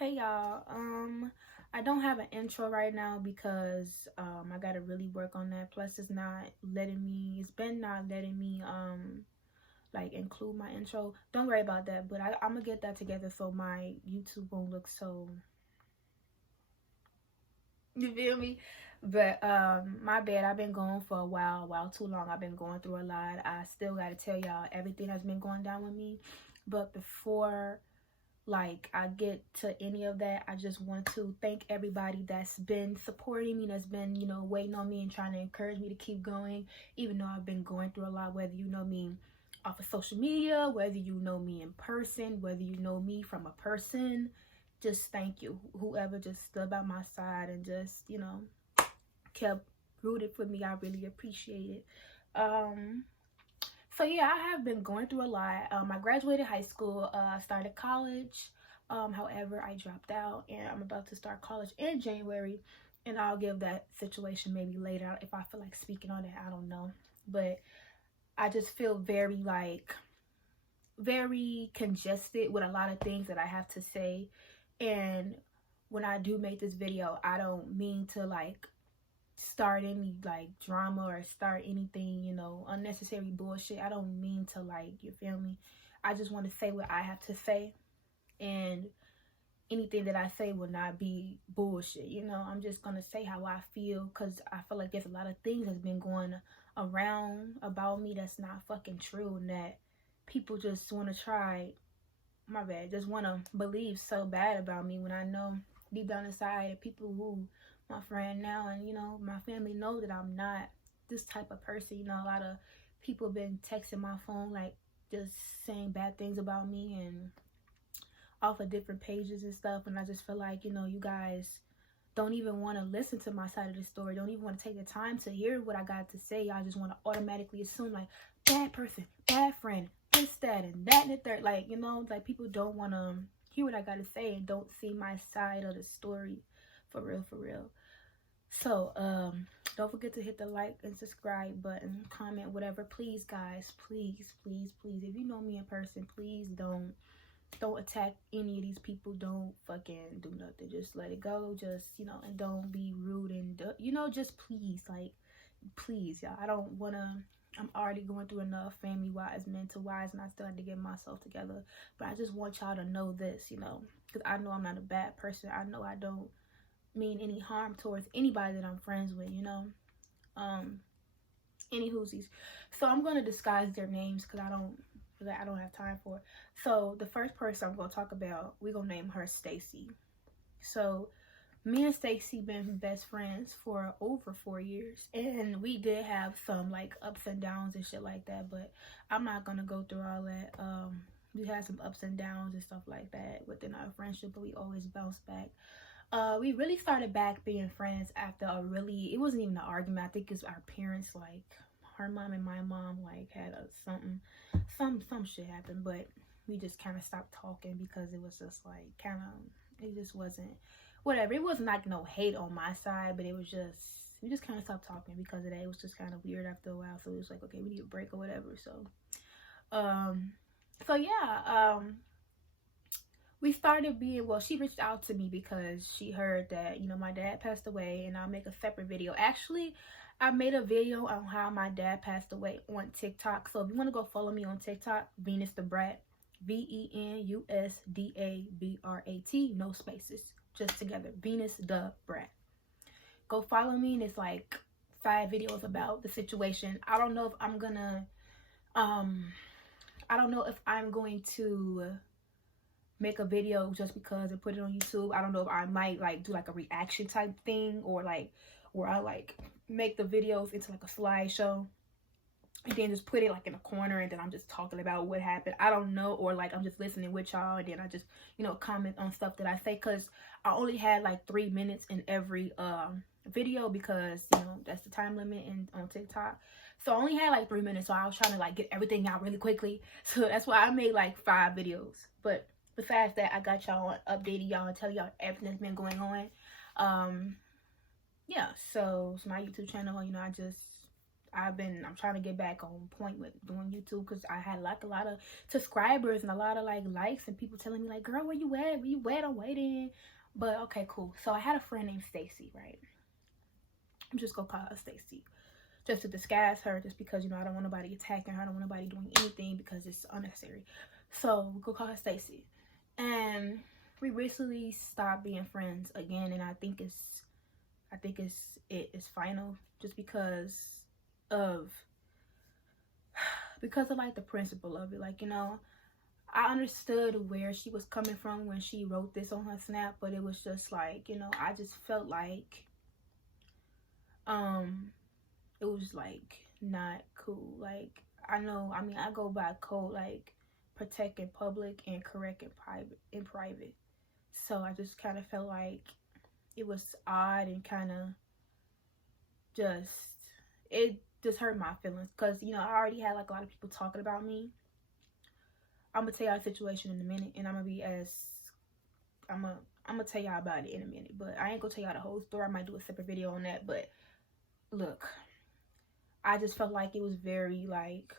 Hey y'all, I don't have an intro right now because I gotta really work on that. Plus it's been not letting me like include my intro. Don't worry about that, but I'm gonna get that together so my YouTube won't look so, you feel me? But my bad, I've been going for a while too long. I've been going through a lot. I still gotta tell y'all everything that's been going down with me. But before like I get to any of that, I just want to thank everybody that's been supporting me, that's been, waiting on me and trying to encourage me to keep going, even though I've been going through a lot. Whether you know me off of social media, whether you know me in person, whether you know me from a person, just thank you, whoever just stood by my side and just, kept rooted for me. I really appreciate it. So yeah, I have been going through a lot. I graduated high school, started college. However, I dropped out, and I'm about to start college in January, and I'll give that situation maybe later if I feel like speaking on it. I don't know, but I just feel very congested with a lot of things that I have to say, and when I do make this video, I don't mean to like start any like drama or start anything, unnecessary bullshit. I don't mean to, like, you feel me? I just want to say what I have to say, and anything that I say will not be bullshit. I'm just gonna say how I feel, because I feel like there's a lot of things that's been going around about me that's not fucking true, and that people just want to try, my bad, just want to believe so bad about me, when I know deep down inside people who my friend now and my family know that I'm not this type of person. A lot of people been texting my phone, like, just saying bad things about me and off of different pages and stuff, and I just feel like, you guys don't even want to listen to my side of the story, don't even want to take the time to hear what I got to say. Y'all just want to automatically assume, like, bad person, bad friend, this, that, and that, and the third. Like, like, people don't want to hear what I got to say and don't see my side of the story, for real. So don't forget to hit the like and subscribe button, comment, whatever. Please, guys, please, if you know me in person, please don't attack any of these people. Don't fucking do nothing. Just let it go. Just, and don't be rude, and just please, like, please, y'all. I don't want to, I'm already going through enough family wise, mental wise, and I still have to get myself together. But I just want y'all to know this, because I know I'm not a bad person. I know I don't mean any harm towards anybody that I'm friends with, any whoosies. So I'm gonna disguise their names because I don't have time for it. So the first person I'm gonna talk about, we're gonna name her Stacy. So me and Stacy been best friends for over 4 years, and we did have some like ups and downs and shit like that, but I'm not gonna go through all that. We had some ups and downs and stuff like that within our friendship, but we always bounced back. We really started back being friends after it wasn't even an argument. I think it's our parents, like her mom and my mom, like had some shit happen, but we just kind of stopped talking because it was just like it just wasn't whatever. It wasn't like no hate on my side, but it was just, we just kind of stopped talking because of that. It was just kind of weird after a while, so it was like, okay, we need a break or whatever. So yeah, we started being, well, she reached out to me because she heard that, my dad passed away, and I'll make a separate video. Actually, I made a video on how my dad passed away on TikTok. So if you want to go follow me on TikTok, Venus the Brat, VenusDaBrat, no spaces, just together, Venus the Brat. Go follow me, and it's like 5 videos about the situation. I don't know if I'm gonna, make a video just because and put it on YouTube. I don't know if I might like do like a reaction type thing, or like where I like make the videos into like a slideshow and then just put it like in a corner, and then I'm just talking about what happened. I don't know, or like I'm just listening with y'all, and then I just comment on stuff that I say, because I only had like 3 minutes in every video, because that's the time limit on TikTok. So I only had like 3 minutes, so I was trying to like get everything out really quickly. So that's why I made like 5 videos. But besides that, I got y'all updating y'all and telling y'all everything that's been going on. Yeah, so it's my YouTube channel. I just I'm trying to get back on point with doing YouTube, because I had like a lot of subscribers and a lot of like likes and people telling me like, girl, where you at? Where you at? I'm waiting. But okay, cool. So I had a friend named Stacy, right? I'm just gonna call her Stacy, just to disguise her, just because, you know, I don't want nobody attacking her. I don't want nobody doing anything because it's unnecessary. So we're gonna call her Stacy. And we recently stopped being friends again, and I think it's final, just because of like the principle of it. Like, you know, I understood where she was coming from when she wrote this on her snap, but it was just like, you know, I just felt like it was like not cool. Like, I mean, I go by code like protect in public and correct in private. So I just kind of felt like it was odd, and kind of it just hurt my feelings, because, you know, I already had like a lot of people talking about me. I'm gonna tell y'all the situation in a minute, and I'm gonna tell y'all about it in a minute, but I ain't gonna tell y'all the whole story. I might do a separate video on that. But look, I just felt like it was very like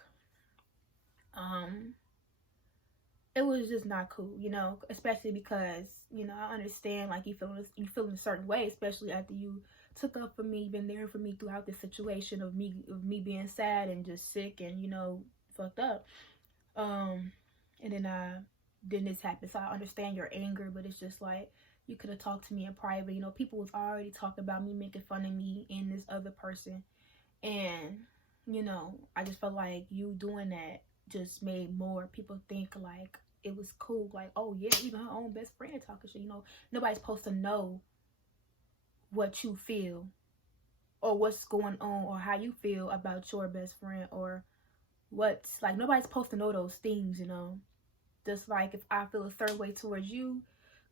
it was just not cool, you know, especially because, you know, I understand like you feeling a certain way, especially after you took up for me, been there for me throughout this situation of me being sad and just sick and, you know, fucked up. And then this happened. So I understand your anger, but it's just like, you could have talked to me in private. You know, people was already talking about me, making fun of me and this other person. And, you know, I just felt like you doing that just made more people think like it was cool. Like, oh yeah, even her own best friend talking shit. You know, nobody's supposed to know what you feel or what's going on or how you feel about your best friend, or what's like, nobody's supposed to know those things, you know. Just like if I feel a certain way towards you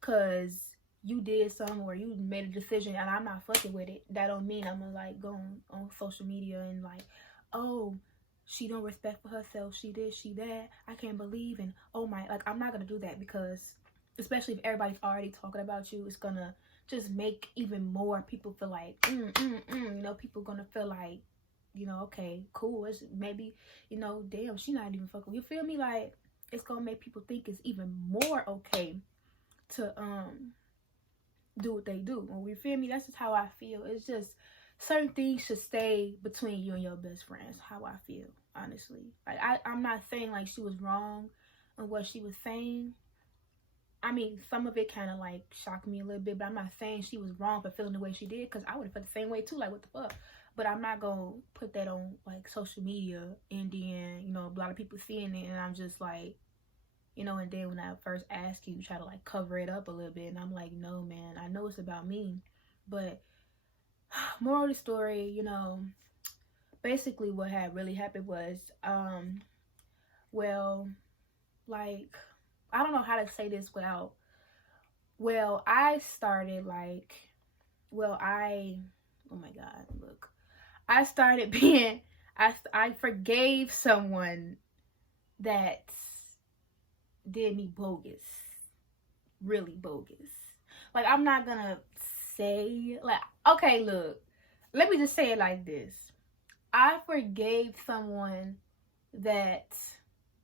because you did something or you made a decision and I'm not fucking with it, that don't mean I'm gonna like go on social media and like, oh, she don't respect for herself, she this, she that, I can't believe, and oh my, like, I'm not gonna do that, because especially if everybody's already talking about you, it's gonna just make even more people feel like you know, people gonna feel like, you know, okay, cool, it's maybe, you know, damn, she not even fucking, you feel me? Like, it's gonna make people think it's even more okay to do what they do. Or you feel me? That's just how I feel. It's just certain things should stay between you and your best friends. How I feel, honestly. Like, I'm not saying like she was wrong in what she was saying. I mean, some of it kind of like shocked me a little bit, but I'm not saying she was wrong for feeling the way she did, because I would have felt the same way too. Like, what the fuck? But I'm not gonna put that on like social media, and then, you know, a lot of people seeing it, and I'm just like, you know, and then when I first ask you, you try to like cover it up a little bit, and I'm like, no, man, I know it's about me. But moral of the story, you know, basically what had really happened was, well, like, I don't know how to say this without, well, I started like, oh my God, look, I started being, I forgave someone that did me bogus, really bogus. Like, I'm not gonna say, like, okay, look, let me just say it like this. I forgave someone that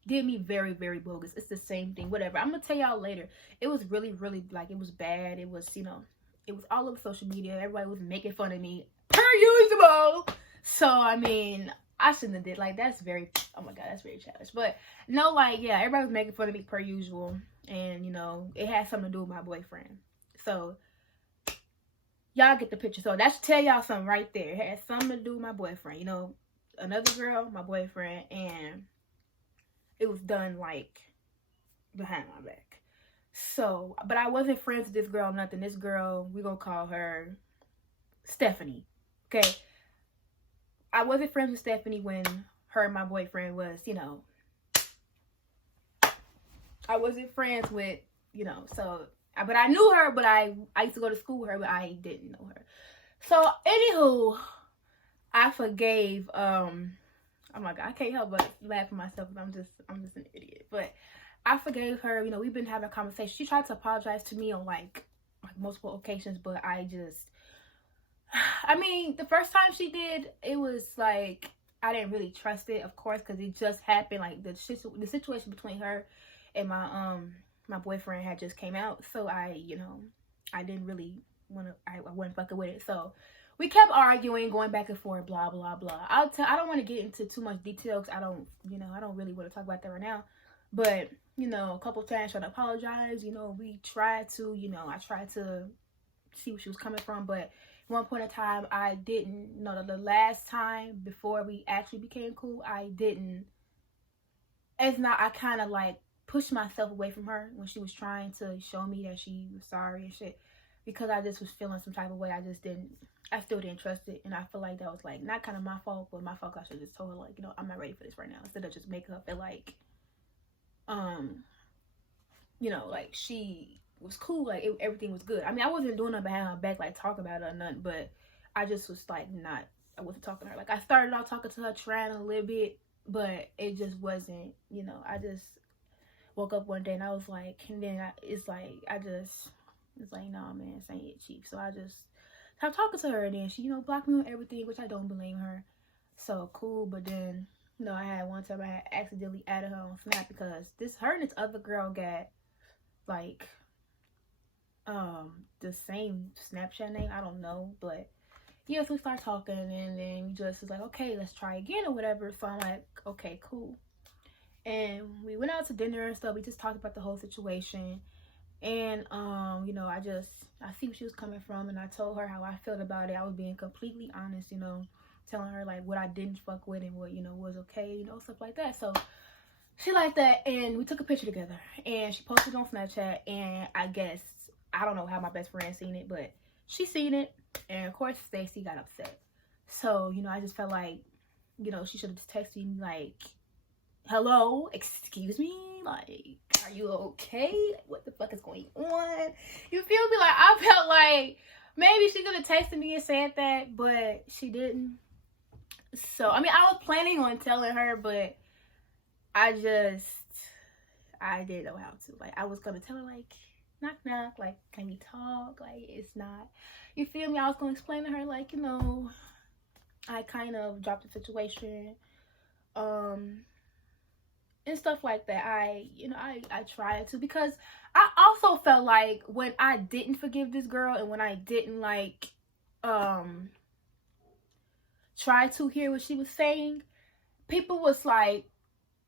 did me very, very bogus. It's the same thing, whatever. I'm gonna tell y'all later. It was really, really, like, it was bad. It was, you know, it was all over social media. Everybody was making fun of me, per usual. So, I mean, I shouldn't have did, like, that's very, oh my God, that's very childish. But no, like, yeah, everybody was making fun of me per usual. And, you know, it had something to do with my boyfriend. So, y'all get the picture. So that should tell y'all something right there. It had something to do with my boyfriend. You know, another girl, my boyfriend, and it was done like behind my back. So, but I wasn't friends with this girl, nothing. This girl, we're gonna call her Stephanie. Okay. I wasn't friends with Stephanie when her and my boyfriend was, you know, I wasn't friends with, you know, so, but I knew her, but I used to go to school with her, but I didn't know her. So, anywho, I forgave, oh my God, I can't help but laugh at myself, I'm just an idiot. But I forgave her, you know, we've been having a conversation. She tried to apologize to me on like multiple occasions, but I mean, the first time she did, it was like, I didn't really trust it, of course, because it just happened. Like the situation between her and my boyfriend had just came out, so I didn't really want to. I wasn't fucking with it, so we kept arguing, going back and forth, blah blah blah. I don't want to get into too much details. I don't really want to talk about that right now. But a couple times trying to apologize. We tried to. I tried to see where she was coming from, but one point in time I didn't. The last time before we actually became cool, I didn't. It's not. I kind of like pushed myself away from her when she was trying to show me that she was sorry and shit, because I just was feeling some type of way. I still didn't trust it, and I feel like that was like not kind of my fault, but my fault. I should have just told her like, I'm not ready for this right now, instead of just making her feel like, like she was cool, like everything was good. I mean, I wasn't doing it behind her back, like talking about her or nothing, but I just was like I wasn't talking to her. Like I started out talking to her, trying a little bit, but it just wasn't, I just woke up one day and I was like, and then it's like, nah, man, this ain't it, chief. So I just stopped talking to her, and then she, blocked me on everything, which I don't blame her. So cool. But then, I had one time I had accidentally added her on Snap because her and this other girl got like the same Snapchat name. I don't know, but yeah, so we started talking, and then we just was like, okay, let's try again or whatever. So I'm like, okay, cool. And we went out to dinner and stuff. We just talked about the whole situation. And, I see where she was coming from. And I told her how I felt about it. I was being completely honest, telling her, like, what I didn't fuck with and what, was okay, stuff like that. So, she liked that. And we took a picture together. And she posted it on Snapchat. And I guess, I don't know how my best friend seen it, but she seen it. And, of course, Stacy got upset. So, I just felt like, she should have just texted me, like, hello, excuse me, like, are you okay? Like, what the fuck is going on? You feel me? Like, I felt like maybe she could have texted me and said that, but she didn't. So, I mean, I was planning on telling her, but I didn't know how to. Like, I was gonna tell her, like, knock knock, like, can we talk? Like, it's not, you feel me? I was gonna explain to her, like, I kind of dropped the situation, and stuff like that. I tried to, because I also felt like when I didn't forgive this girl, and when I didn't like try to hear what she was saying, people was like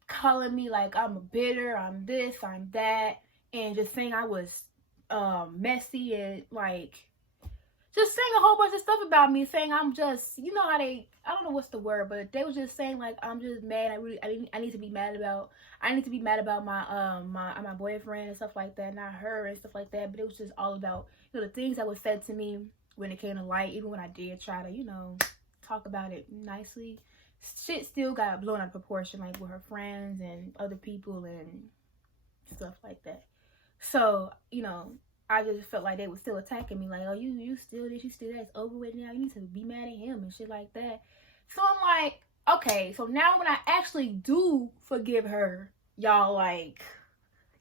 calling me like I'm a bitter, I'm this, I'm that, and just saying I was messy, and like just saying a whole bunch of stuff about me, saying I'm just, how they, I don't know what's the word, but they was just saying like I'm just mad. I need to be mad about my my boyfriend and stuff like that, not her and stuff like that. But it was just all about, the things that was said to me when it came to light, even when I did try to, talk about it nicely. Shit still got blown out of proportion, like with her friends and other people and stuff like that. So, I just felt like they were still attacking me, like, oh, you still this, you still that, it's over with now, you need to be mad at him and shit like that. So I'm like, okay, so now when I actually do forgive her, y'all like,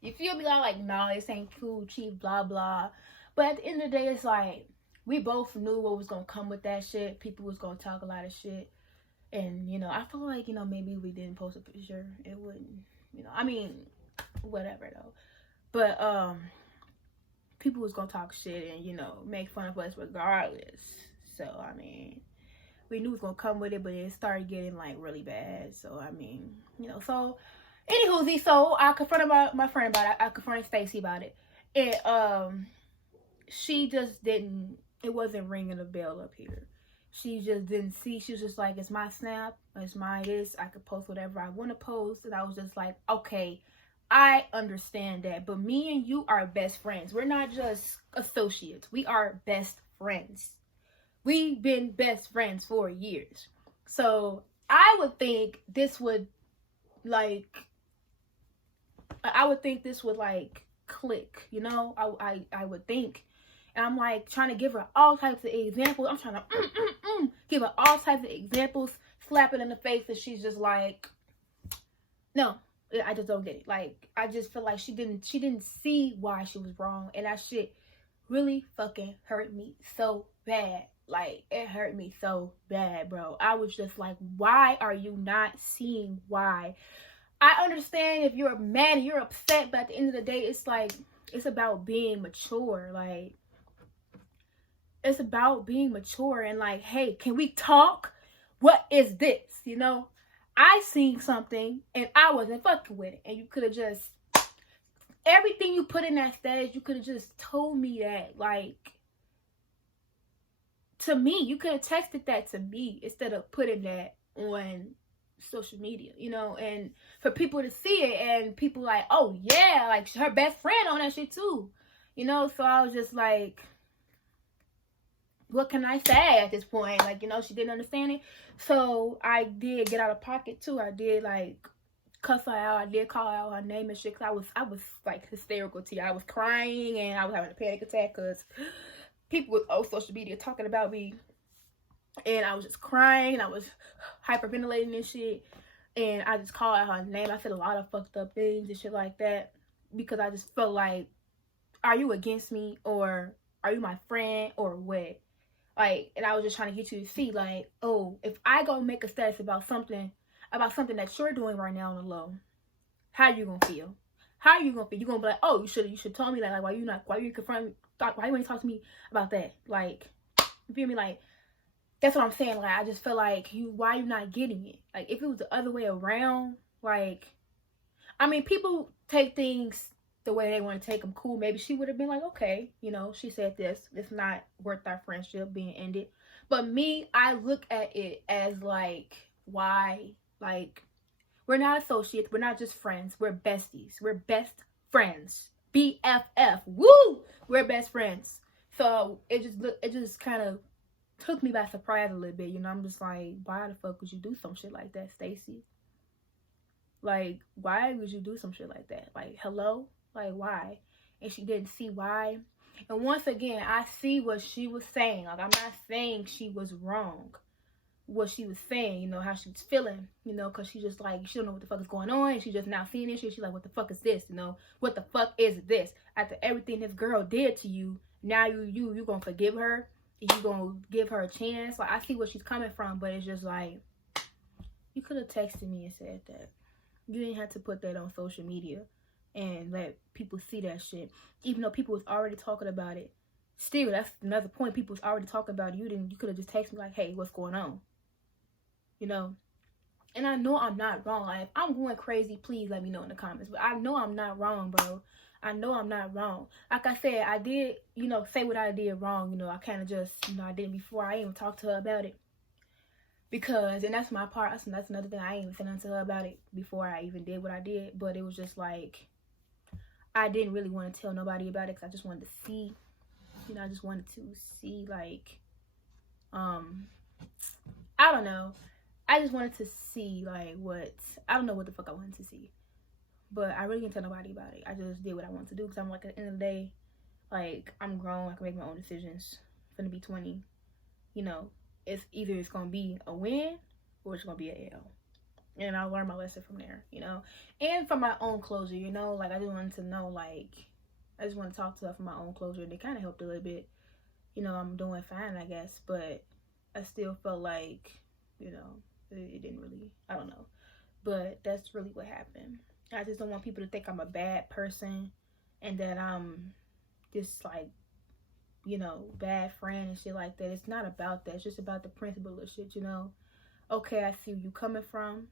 you feel me? Like, no, this ain't cool, chief, blah blah. But at the end of the day, it's like, we both knew what was gonna come with that shit. People was gonna talk a lot of shit. And, I feel like, maybe if we didn't post a picture, it wouldn't, I mean, whatever though. But, people was gonna talk shit and, make fun of us regardless. So, I mean, we knew it was gonna come with it, but it started getting, like, really bad. So, I mean, so, anywho, so I confronted my friend about it. I confronted Stacy about it. And, she just didn't, it wasn't ringing a bell up here. She just didn't see. She was just like, it's my Snap, it's my this, I could post whatever I want to post. And I was just like, okay, I understand that, but me and you are best friends. We're not just associates. We are best friends. We've been best friends for years. So I would think this would like click, I would think. And I'm like trying to give her all types of examples. I'm trying to give her all types of examples, slap it in the face, and she's just like, no. I just don't get it. Like, I just feel like she didn't see why she was wrong, and that shit really fucking hurt me so bad. Like, it hurt me so bad, bro. I was just like, why are you not seeing why? I understand if you're mad and you're upset, but at the end of the day, it's like, it's about being mature. Like, it's about being mature and like, hey, can we talk? What is this? You know, I seen something and I wasn't fucking with it. And you could have just, everything you put in that stage, you could have just told me that. Like, to me, you could have texted that to me instead of putting that on social media, you know, and for people to see it and people like, oh yeah, like her best friend on that shit too, you know. So I was just like, what can I say at this point? Like, you know, she didn't understand it. So I did get out of pocket too. I did like cuss her out. I did call out her name and shit, cause I was like hysterical to you. I was crying and I was having a panic attack because people was on social media talking about me, and I was just crying and I was hyperventilating and shit, and I just called out her name. I said a lot of fucked up things and shit like that because I just felt like, are you against me or are you my friend or what? Like, and I was just trying to get you to see, like, oh, if I go make a status about something that you're doing right now on the low, how you gonna feel? How you gonna feel? You gonna be like, oh, you should tell me that, like, why you confront, why you ain't talk to me about that? Like, you feel me? Like, that's what I'm saying. Like, I just feel like why you not getting it? Like, if it was the other way around, like, I mean, people take things the way they want to take them, cool. Maybe she would have been like, okay, you know, she said this, it's not worth our friendship being ended. But me, I look at it as like, why? Like, we're not associates, we're not just friends, we're besties, we're best friends, BFF, woo, we're best friends. So it just kind of took me by surprise a little bit, you know. I'm just like, why the fuck would you do some shit like that, Stacy? Like, why would you do some shit like that? Like, hello? Like, why? And she didn't see why. And once again, I see what she was saying. Like, I'm not saying she was wrong. What she was saying, you know, how she was feeling, you know, because she just like, she don't know what the fuck is going on. And she just now seeing this shit. She's like, what the fuck is this? You know, what the fuck is this? After everything this girl did to you, now you gonna forgive her? You gonna give her a chance? Like, I see where she's coming from, but it's just like, you could have texted me and said that. You didn't have to put that on social media and let people see that shit. Even though people was already talking about it. Still, that's another point. People was already talking about it. You could have just texted me like, hey, what's going on? You know? And I know I'm not wrong. Like, if I'm going crazy, please let me know in the comments. But I know I'm not wrong, bro. I know I'm not wrong. Like I said, I did, you know, say what I did wrong. You know, I kind of just, you know, I did before I even talked to her about it. Because, and that's my part, that's another thing, I ain't even said nothing to her about it before I even did what I did. But it was just like, I didn't really want to tell nobody about it because I just wanted to see, you know, I just wanted to see, like, I don't know. I just wanted to see, like, I don't know what the fuck I wanted to see. But I really didn't tell nobody about it. I just did what I wanted to do because I'm like, at the end of the day, like, I'm grown, I can make my own decisions. I'm gonna be 20, you know. It's gonna be a win or it's gonna be a L, and I'll learn my lesson from there, you know. And for my own closure, you know, like, I just wanted to know, like, I just want to talk to her for my own closure, and it kind of helped a little bit, you know. I'm doing fine, I guess, but I still felt like, you know, it didn't really, I don't know, but that's really what happened. I just don't want people to think I'm a bad person and that I'm just like, you know, bad friend and shit like that. It's not about that. It's just about the principle of shit, you know. Okay, I see where you coming from.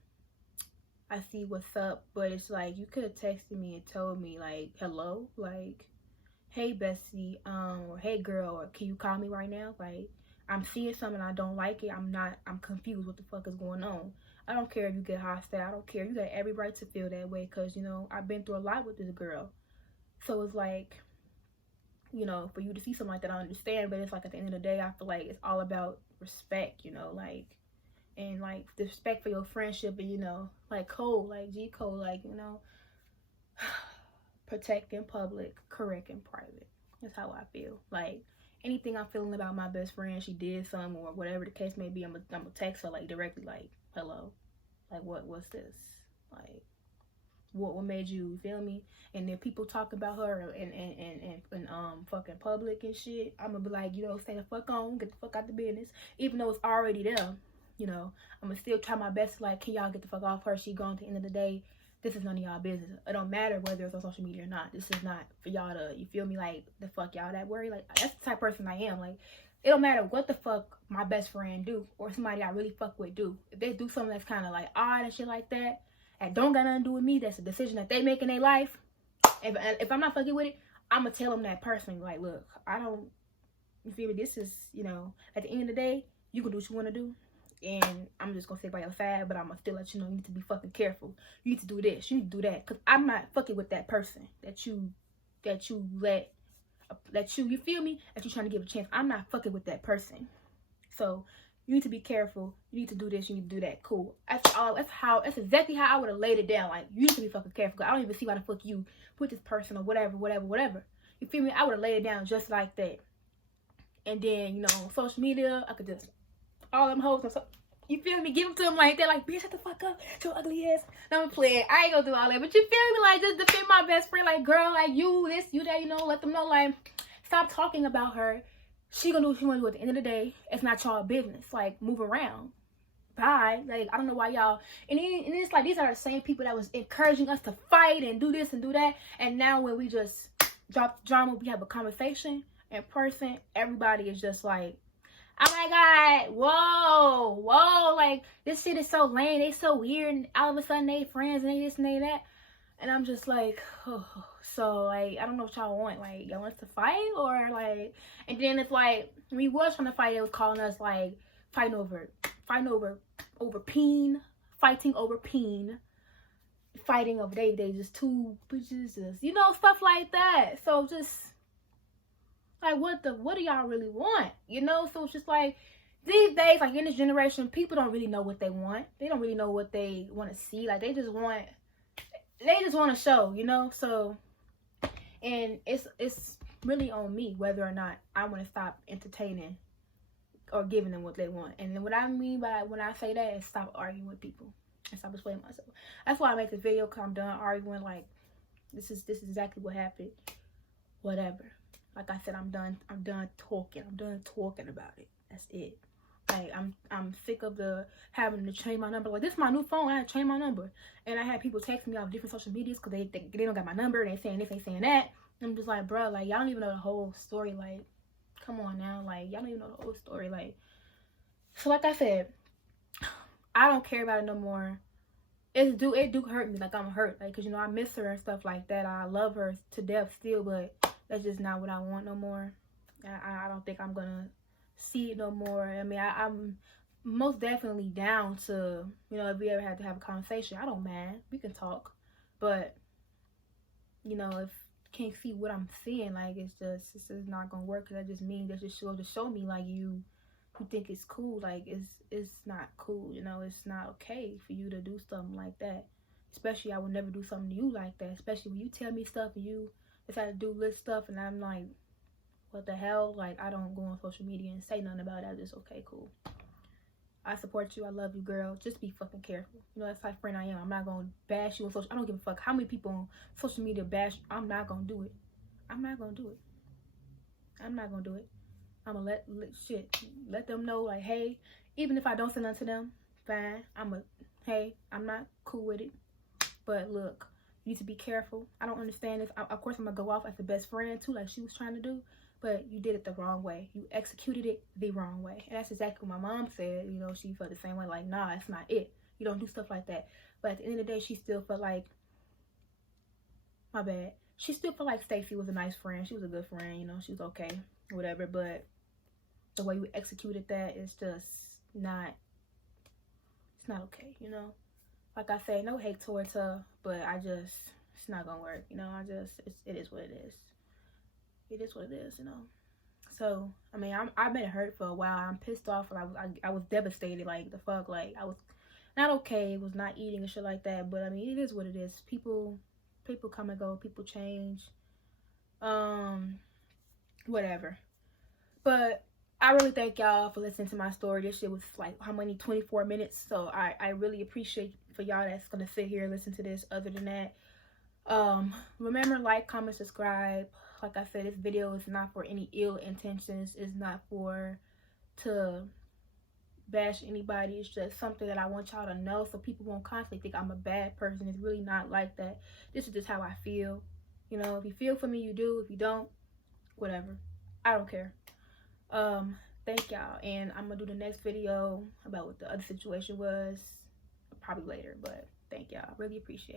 I see what's up. But it's like, you could have texted me and told me, like, hello? Like, hey, bestie, or hey, girl, or can you call me right now? Like, I'm seeing something, I don't like it. I'm confused. What the fuck is going on? I don't care if you get hostile. I don't care. You got every right to feel that way because, you know, I've been through a lot with this girl. So it's like, you know, for you to see something like that, I understand, but it's like, at the end of the day, I feel like it's all about respect, you know, like, and like the respect for your friendship, and, you know, like Cole, like G Cole, like, you know, protect in public, correct in private. That's how I feel. Like, anything I'm feeling about my best friend, she did something or whatever the case may be, I'm gonna text her, like, directly, like, hello, like, what's this? Like, what made you feel me? And then people talk about her and fucking public and shit, I'm gonna be like, you know, stay the fuck on, get the fuck out the business, even though it's already there. You know, I'm gonna still try my best. Like, can y'all get the fuck off her? She gone. At the end of the day, this is none of y'all business. It don't matter whether it's on social media or not. This is not for y'all to, you feel me? Like, the fuck y'all that worry. Like, that's the type of person I am. Like, it don't matter what the fuck my best friend do or somebody I really fuck with do. If they do something that's kind of like odd and shit like that, and don't got nothing to do with me, that's a decision that they make in their life. If I'm not fucking with it, I'm gonna tell them that personally, like, look, I don't, you feel me? This is, you know, at the end of the day, you can do what you want to do. And I'm just gonna stay by your side, but I'm gonna still let you know you need to be fucking careful. You need to do this, you need to do that, because I'm not fucking with that person that you you feel me, that you trying to give a chance. I'm not fucking with that person. So you need to be careful. You need to do this, you need to do that. Cool. That's exactly how I would have laid it down. Like, you need to be fucking careful. I don't even see why the fuck you put this person or whatever. You feel me? I would have laid it down just like that. And then, you know, on social media, I could just all them hoes and stuff. You feel me? Give them to them like that. Like, bitch, shut the fuck up. Your ugly ass. No, I'm playing. I ain't gonna do all that. But you feel me? Like, just defend my best friend. Like, girl, like, you this, you that, you know. Let them know, like, stop talking about her. She gonna do what she wanna do at the end of the day. It's not y'all business. Like, move around. Bye. Like, I don't know why y'all. And it's like, these are the same people that was encouraging us to fight and do this and do that. And now when we just drop drama, we have a conversation in person, everybody is just like, oh my god, whoa, like, this shit is so lame, they so weird, and all of a sudden they friends and they this and they that, and I'm just like, oh. So, like, I don't know what y'all want. Like, y'all want us to fight, or like, and then it's like, when we was trying to fight, it was calling us like fighting over peen, fighting over they just two bitches, just, you know, stuff like that. So just like, what do y'all really want? You know? So it's just like, these days, like, in this generation, people don't really know what they want. They don't really know what they want to see. Like, they just want to show, you know? So, and it's really on me whether or not I want to stop entertaining or giving them what they want. And then what I mean by when I say that is stop arguing with people and stop explaining myself. That's why I make this video, because I'm done arguing. Like, this is exactly what happened. Whatever. Like I said, I'm done talking. I'm done talking about it. That's it. Like, I'm sick of having to change my number. Like, this is my new phone. I had to change my number. And I had people text me off different social medias because they don't got my number. They saying this, they saying that. I'm just like, bro, like, y'all don't even know the whole story. Like, come on now. Like, y'all don't even know the whole story. Like, so like I said, I don't care about it no more. It do hurt me. Like, I'm hurt. Like, because, you know, I miss her and stuff like that. I love her to death still, but that's just not what I want no more. I don't think I'm gonna see it no more. I mean, I'm most definitely down to, you know, if we ever had to have a conversation, I don't mind. We can talk. But, you know, if you can't see what I'm seeing, like, it's just not gonna work. Because that just means that just show me, like, you think it's cool. Like, it's not cool, you know. It's not okay for you to do something like that. Especially, I would never do something to you like that. Especially when you tell me stuff and you decide to do list stuff, and I'm like, what the hell? Like, I don't go on social media and say nothing about it. I just, okay, cool. I support you. I love you, girl. Just be fucking careful. You know, that's the type of friend I am. I'm not gonna bash you on social. I don't give a fuck how many people on social media bash. I'm not gonna do it. I'm not gonna do it. I'm not gonna do it. I'm gonna let them know, like, hey, even if I don't say nothing to them, fine. Hey, I'm not cool with it. But look, you need to be careful. I don't understand this. Of course, I'm gonna go off as the best friend too, like she was trying to do. But you did it the wrong way. You executed it the wrong way. And that's exactly what my mom said. You know, she felt the same way. Like, nah, it's not it. You don't do stuff like that. But at the end of the day, she still felt like, my bad. She still felt like Stacey was a nice friend. She was a good friend. You know, she was okay, whatever. But the way you executed that is just not, it's not okay, you know. Like I said, no hate towards her, but it's not gonna work, you know. It is what it is. It is what it is, you know. So, I mean, I've been hurt for a while. I'm pissed off. I was devastated. Like, the fuck, like, I was not okay. Was not eating and shit like that. But I mean, it is what it is. People come and go. People change. Whatever. But I really thank y'all for listening to my story. This shit was like, how many, 24 minutes. So I really appreciate for y'all that's gonna sit here and listen to this. Other than that, Remember, like, comment, subscribe. Like I said, this video is not for any ill intentions. It's not for to bash anybody. It's just something that I want y'all to know, so people won't constantly think I'm a bad person. It's really not like that. This is just how I feel. You know, if you feel for me, you do. If you don't, whatever. I don't care. Thank y'all, and I'm gonna do the next video about what the other situation was probably later, but thank y'all. Really appreciate it.